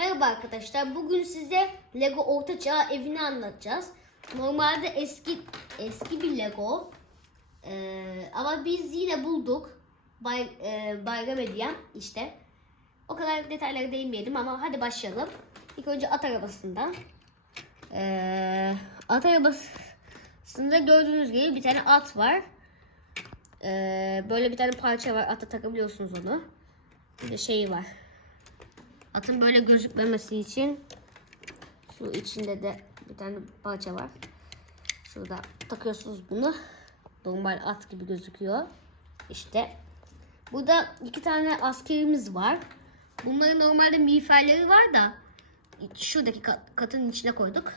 Merhaba arkadaşlar. Bugün size Lego Orta Çağ evini anlatacağız. Normalde eski eski bir Lego. Ee, ama biz yine bulduk. Bay, e, bayram hediyem işte. O kadar detaylara değinmeyelim ama hadi başlayalım. İlk önce at arabasından. Ee, at arabasında gördüğünüz gibi bir tane at var. Ee, böyle bir tane parça var. Ata takabiliyorsunuz onu. Bir de şeyi var. Atın böyle gözükmemesi için şu içinde de bir tane parça var. Şurada takıyorsunuz bunu. Normal at gibi gözüküyor. İşte. Burada iki tane askerimiz var. Bunların normalde miğferleri var da şuradaki kat- katın içine koyduk.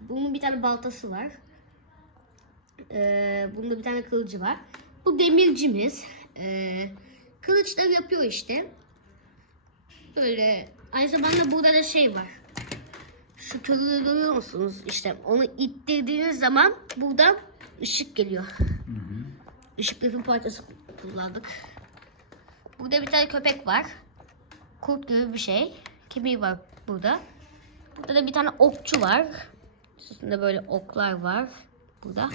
Bunun bir tane baltası var. Ee, bunda bir tane kılıcı var. Bu demircimiz. Ee, kılıçları yapıyor işte. Böyle aynı zamanda burada da şey var. Şu körüğü görüyor musunuz? İşte onu ittirdiğiniz zaman buradan ışık geliyor. Işıkların parçası kullandık. Burada bir tane köpek var. Kurt gibi bir şey. Kemiği var burada. Burada da bir tane okçu var. Üstünde böyle oklar var. Burada.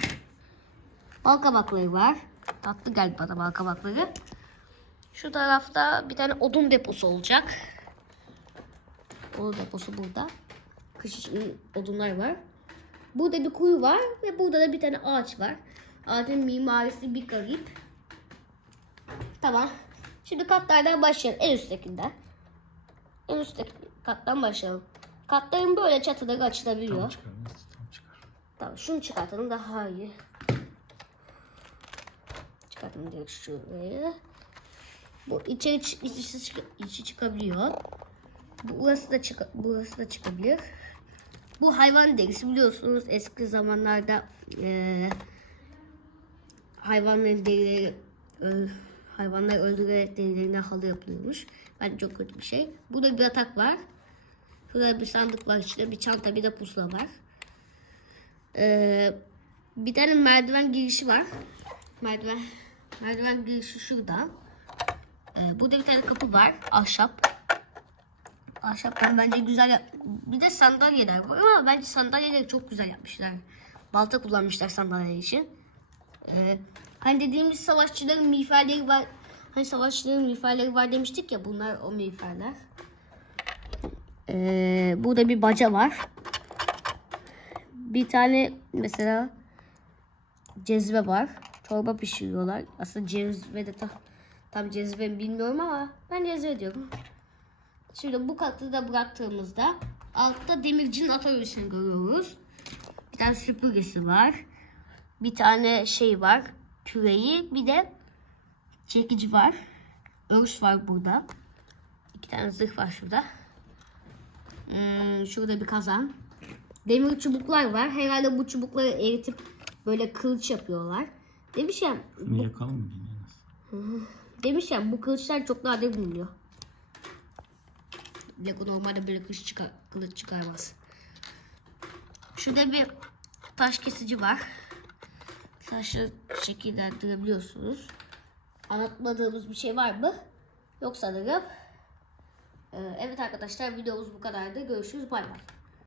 Bal kabakları var. Tatlı geldi bana bal kabakları. Şu tarafta bir tane odun deposu olacak. Odun deposu burada. Kış için odunlar var. Burada bir kuyu var ve burada da bir tane ağaç var. Ağacın mimarisi bir garip. Tamam. Şimdi katlardan başlayalım. En üsttekinden. En üstteki kattan başlayalım. Katların böyle çatıları açılabiliyor. Tam çıkar. nasıl Tam çıkar. Tamam şunu çıkartalım daha iyi. Çıkartalım direkt şuraya. Bu içeri çı- içi, çık- içi çıkabiliyor. Burası da çık burası da çıkabilir. Bu hayvan derisi biliyorsunuz eski zamanlarda eee hayvanların derileri ö- hayvanları öldürerek derilerinden halı yapılıyormuş. Bence çok kötü bir şey. Burada bir yatak var. Şurada bir sandık var içinde bir çanta bir de pusula var. Ee, bir tane merdiven girişi var. Merdiven merdiven girişi şurada. Ee, burada bir tane kapı var. Ahşap. Ahşaptan bence güzel yap- Bir de sandalyeler var ama bence sandalyeleri çok güzel yapmışlar. Balta kullanmışlar sandalye için. Ee, hani dediğimiz savaşçıların miğferleri var. Hani savaşçıların miğferleri var demiştik ya bunlar o miğferler. Ee, burada bir baca var. Bir tane mesela cezve var. Çorba pişiriyorlar. Aslında cezve de tam, tam cezve mi bilmiyorum ama ben cezve diyorum. Şimdi bu katı da bıraktığımızda altta demircinin atölyesini görüyoruz. Bir tane süpürgesi var. Bir tane şey var. Küreği. Bir de çekici var. Örs var burada. İki tane zırh var şurada. Hmm, şurada bir kazan. Demir çubuklar var. Herhalde bu çubukları eritip böyle kılıç yapıyorlar. Demiş ya, Bunu yakalım mı? Demiş ya bu kılıçlar çok nadir bulunuyor. Lego normalde böyle kılıç, çıkar, kılıç çıkarmaz. Şurada bir taş kesici var. Taşı şekillendirebiliyorsunuz. Anlatmadığımız bir şey var mı? Yok sanırım. Ee, evet arkadaşlar videomuz bu kadardı. Görüşürüz. Bay bay.